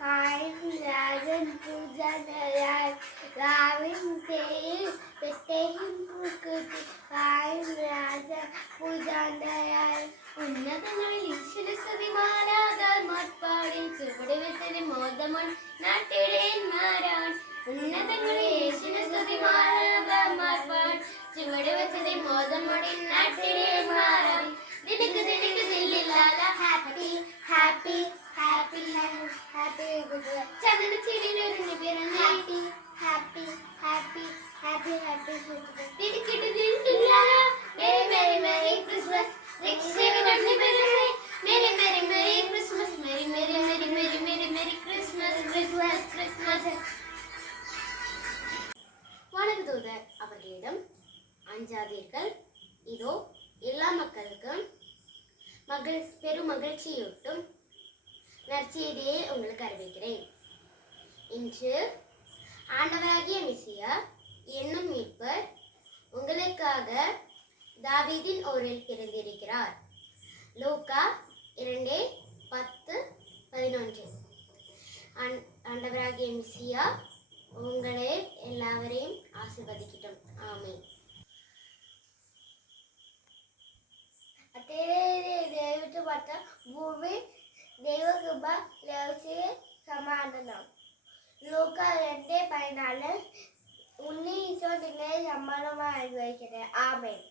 പാരിരാജൻ പൂജനയാൽ രാവിൻ തേയിൽ പെട്ടേയും പൂക്കുത്തി പാരിരാജൻ പൂജനയാൽ ഉന്നതങ്ങളിൽ ഈശ്വരസ്തുതി മാലാകാർ മാർപ്പാടിൽ ചുവട് വെച്ചത് മോദമൺ നാട്ടിടയന്മാരാൻ ഉന്നതങ്ങളിൽ ഈശ്വരസ്തുതി മാലാകാർ മാർപ്പാട് ചുവട് വെച്ചത് മോദമണിൻ നാട്ടിടയന്മാരാൻ ദിനക്ക് ദിനക്ക് ദില്ലില്ലാല ഹാപ്പി ഹാപ്പി ഹാപ്പി ഹാപ്പി ചന്ദ്രന ചിരിയിലൊരു പിറന്ന happy happy happy happy happy ദിനക്കിട്ട് ദില്ലില്ലാല മേരി മേരി മേരി ക്രിസ്മസ് രക്ഷകനൊന്നു വരുന്നേ merry merry merry Christmas merry merry merry merry merry merry Christmas Christmas Christmas வணக்கதூதர் அவர்களிடம் அஞ்சாதீர்கள் இதோ எல்லா மக்களுக்கும் பெரும் மகிழ்ச்சியூட்டும் நற்செய்தியை உங்களுக்கு அறிவிக்கிறேன். இன்று ஆண்டவராகிய மெசியா என்னும் மீட்பர் உங்களுக்காக தாவீதின் ஊரில் பிறந்திருக்கிறார். லூக்கா 2:10-11. ஆண்டவராகிய மெசியா உங்களை எல்லாவரையும் ஆசீர்வதிக்கட்டும். ஆமென். देवता भूमि देवकृप लवसे समाधाனம் லூக்கா 2:14 உன்னை ஈசோ நிலை சமாதானமாக வைக்கிறேன். ஆமென்.